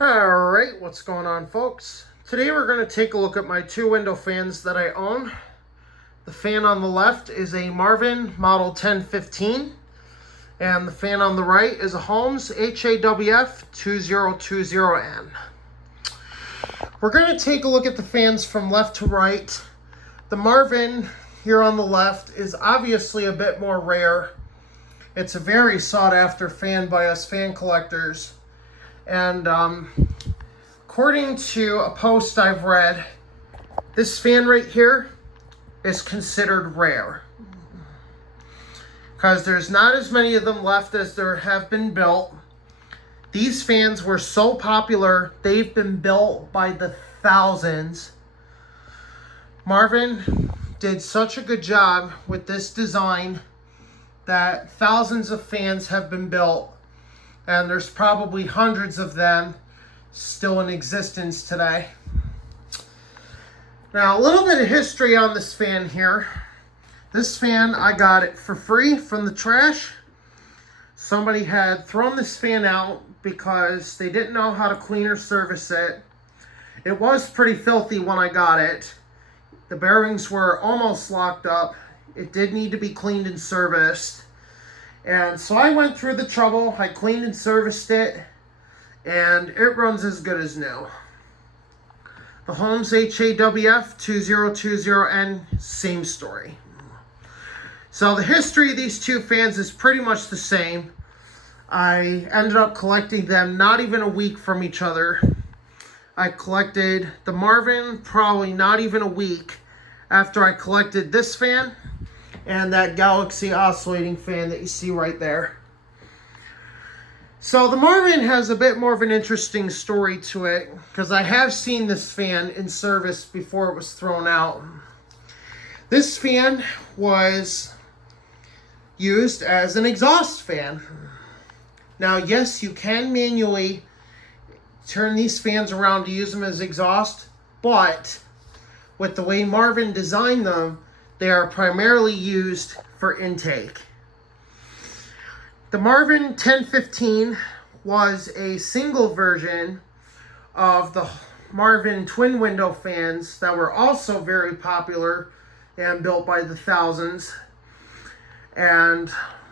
Alright, what's going on, folks? Today we're going to take a look at my two window fans that I own. The fan on the left is a Marvin Model 1015, and the fan on the right is a Holmes HAWF 2020N. We're going to take a look at the fans from left to right. The Marvin here on the left is obviously a bit more rare. It's a very sought after fan by us fan collectors. And according to a post I've read, this fan right here is considered rare because there's not as many of them left as there have been built. These fans were so popular, they've been built by the thousands. Marvin did such a good job with this design that thousands of fans have been built. And there's probably hundreds of them still in existence today. Now, a little bit of history on this fan here. This fan, I got it for free from the trash. Somebody had thrown this fan out because they didn't know how to clean or service it. It was pretty filthy when I got it. The bearings were almost locked up. It did need to be cleaned and serviced. And so I went through the trouble. I cleaned and serviced it, and it runs as good as new. The Holmes HAWF 2020N, same story. So the history of these two fans is pretty much the same. I ended up collecting them not even a week from each other. I collected the Marvin probably not even a week after I collected this fan and that Galaxy oscillating fan that you see right there. So the Marvin has a bit more of an interesting story to it because I have seen this fan in service before it was thrown out. This fan was used as an exhaust fan. Now, yes, you can manually turn these fans around to use them as exhaust, but with the way Marvin designed them, they are primarily used for intake. The Marvin 1015 was a single version of the Marvin twin window fans that were also very popular and built by the thousands. And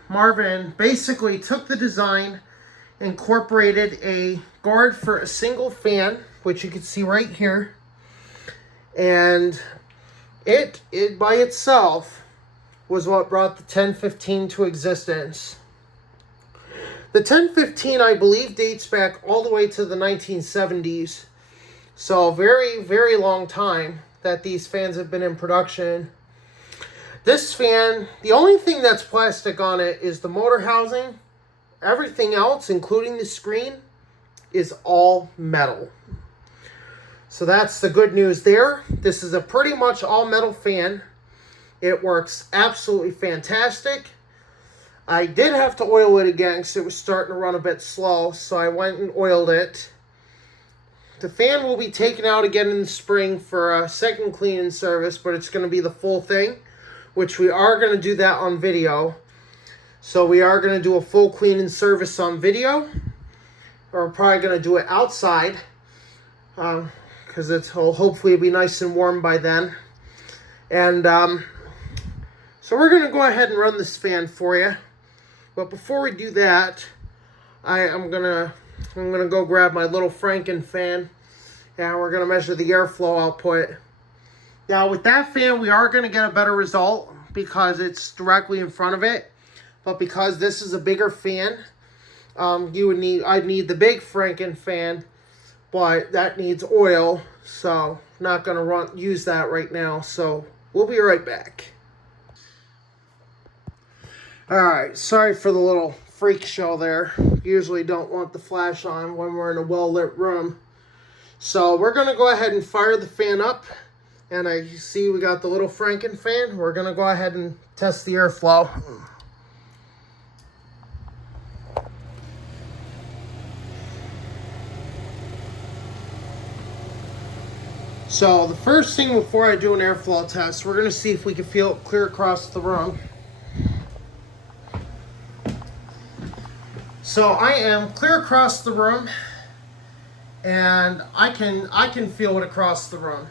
Marvin basically took the design, incorporated a guard for a single fan, which you can see right here, and it by itself was what brought the 1015 to existence. The 1015, I believe, dates back all the way to the 1970s. So a very, very long time that these fans have been in production. This fan, the only thing that's plastic on it is the motor housing. Everything else, including the screen, is all metal. So that's the good news there. This is a pretty much all metal fan. It works absolutely fantastic. I did have to oil it again because it was starting to run a bit slow, so I went and oiled it. The fan will be taken out again in the spring for a second clean and service, but it's going to be the full thing, which we are going to do that on video. So we are going to do a full clean and service on video. Or we're probably going to do it outside. Because it'll hopefully be nice and warm by then. And so we're going to go ahead and run this fan for you. But before we do that, I'm gonna go grab my little Franken fan, and we're going to measure the airflow output. Now with that fan, we are going to get a better result because it's directly in front of it. But because this is a bigger fan, I'd need the big Franken fan, but that needs oil, so not going to use that right now. So we'll be right back. Alright, sorry for the little freak show there. Usually don't want the flash on when we're in a well-lit room. So we're going to go ahead and fire the fan up. And I see we got the little Franken fan. We're going to go ahead and test the airflow. So the first thing before I do an airflow test, we're going to see if we can feel it clear across the room. So I am clear across the room, and I can feel it across the room.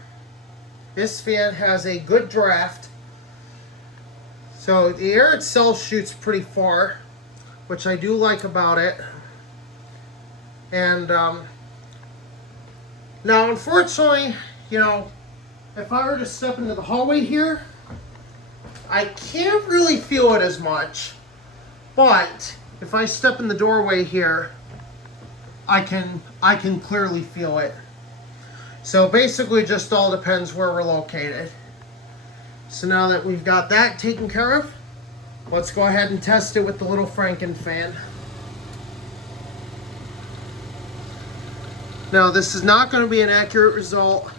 This fan has a good draft. So the air itself shoots pretty far, which I do like about it. And now, unfortunately, you know, if I were to step into the hallway here, I can't really feel it as much. But if I step in the doorway here, I can clearly feel it. So basically, just all depends where we're located. So now that we've got that taken care of, let's go ahead and test it with the little Franken fan. Now this is not going to be an accurate result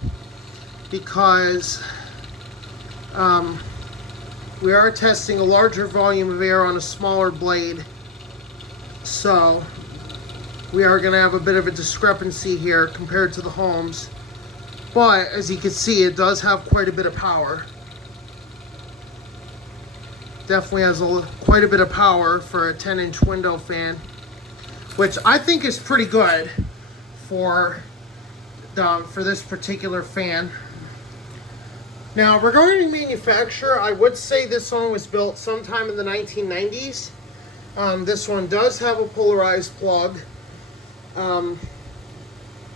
because we are testing a larger volume of air on a smaller blade. So we are going to have a bit of a discrepancy here compared to the Holmes. But as you can see, it does have quite a bit of power. Definitely has quite a bit of power for a 10-inch window fan, which I think is pretty good for this particular fan. Now, regarding manufacturer, I would say this one was built sometime in the 1990s. This one does have a polarized plug. You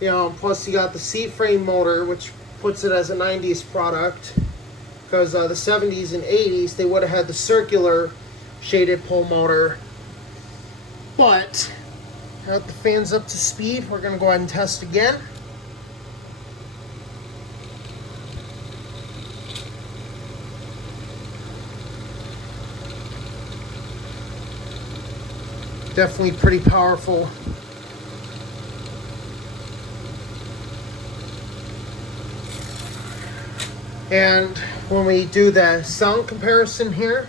know, plus you got the C-frame motor, which puts it as a 90s product. Because the 70s and 80s, they would have had the circular shaded pole motor. But, now that the fan's up to speed, we're going to go ahead and test again. Definitely pretty powerful. And when we do the sound comparison here,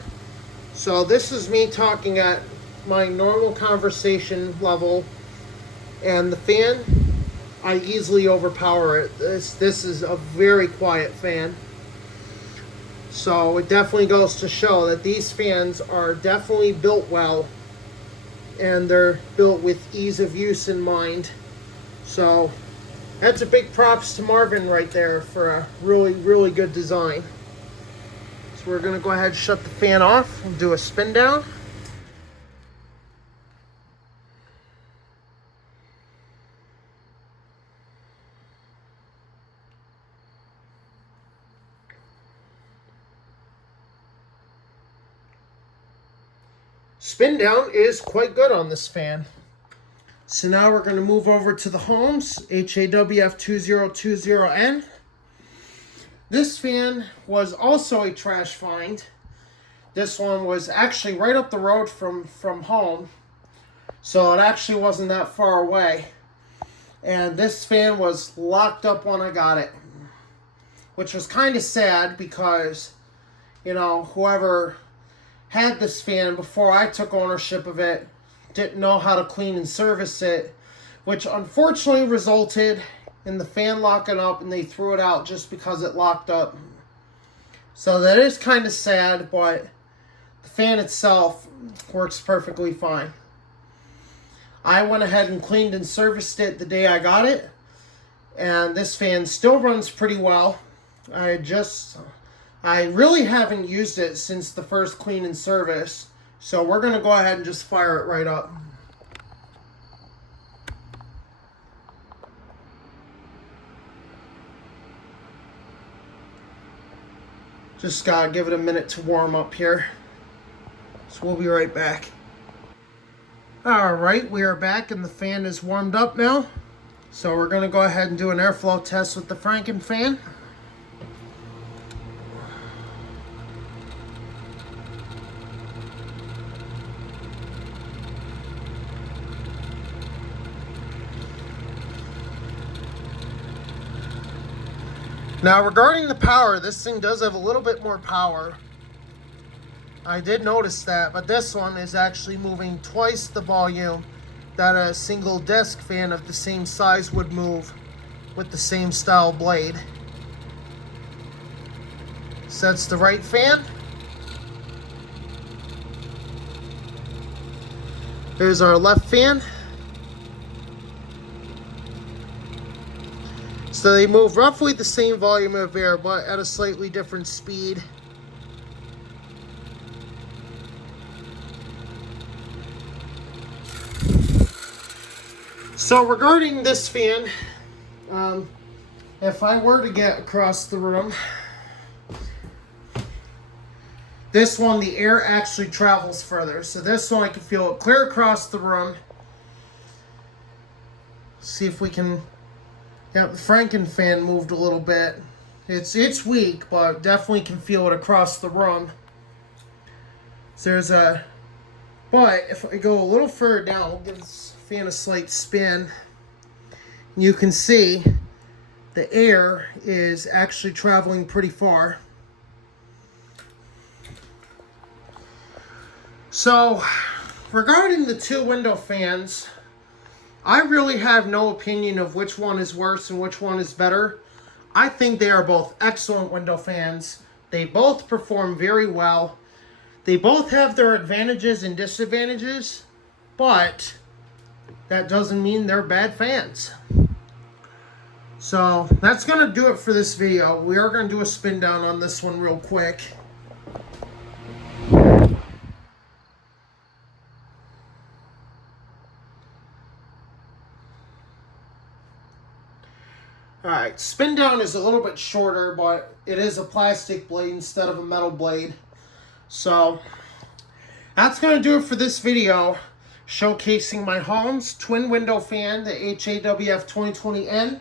so this is me talking at my normal conversation level, and the fan, I easily overpower it. This is a very quiet fan. So it definitely goes to show that these fans are definitely built well, and they're built with ease of use in mind. So that's a big props to Marvin right there for a really, really good design. So we're going to go ahead and shut the fan off and do a spin down. Spin down is quite good on this fan. So now we're going to move over to the Holmes HAWF 2020N. This fan was also a trash find. This one was actually right up the road from home, so it actually wasn't that far away. And this fan was locked up when I got it, which was kind of sad because, you know, whoever had this fan before I took ownership of it didn't know how to clean and service it, which unfortunately resulted in the fan locking up, and they threw it out just because it locked up. So that is kind of sad, but the fan itself works perfectly fine. I went ahead and cleaned and serviced it the day I got it, and this fan still runs pretty well. I really haven't used it since the first clean and service. So we're going to go ahead and just fire it right up. Just got to give it a minute to warm up here. So we'll be right back. Alright, we are back and the fan is warmed up now. So we're going to go ahead and do an airflow test with the Franken fan. Now regarding the power, this thing does have a little bit more power. I did notice that, but this one is actually moving twice the volume that a single desk fan of the same size would move with the same style blade. So that's the right fan. Here's our left fan. So they move roughly the same volume of air, but at a slightly different speed. So regarding this fan, if I were to get across the room, this one, the air actually travels further. So this one, I can feel it clear across the room. See if we can... Yeah, the Franken fan moved a little bit. It's weak, but definitely can feel it across the room. So there's a... But if I go a little further down, we'll give this fan a slight spin. You can see the air is actually traveling pretty far. So, regarding the two window fans, I really have no opinion of which one is worse and which one is better. I think they are both excellent window fans. They both perform very well. They both have their advantages and disadvantages, but that doesn't mean they're bad fans. So that's going to do it for this video. We are going to do a spin down on this one real quick. Alright, spin down is a little bit shorter, but it is a plastic blade instead of a metal blade. So, that's going to do it for this video, showcasing my Holmes twin window fan, the HAWF 2020N,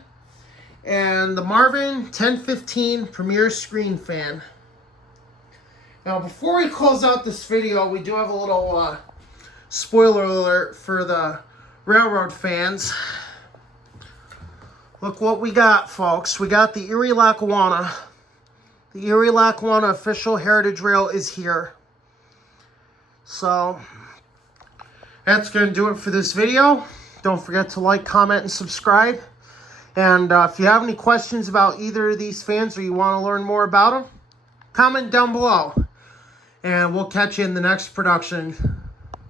and the Marvin 1015 Premier Screen Fan. Now, before we close out this video, we do have a little spoiler alert for the railroad fans. Look what we got, folks. We got the Erie Lackawanna. The Erie Lackawanna official heritage rail is here. So, that's going to do it for this video. Don't forget to like, comment, and subscribe. And if you have any questions about either of these fans or you want to learn more about them, comment down below. And we'll catch you in the next production.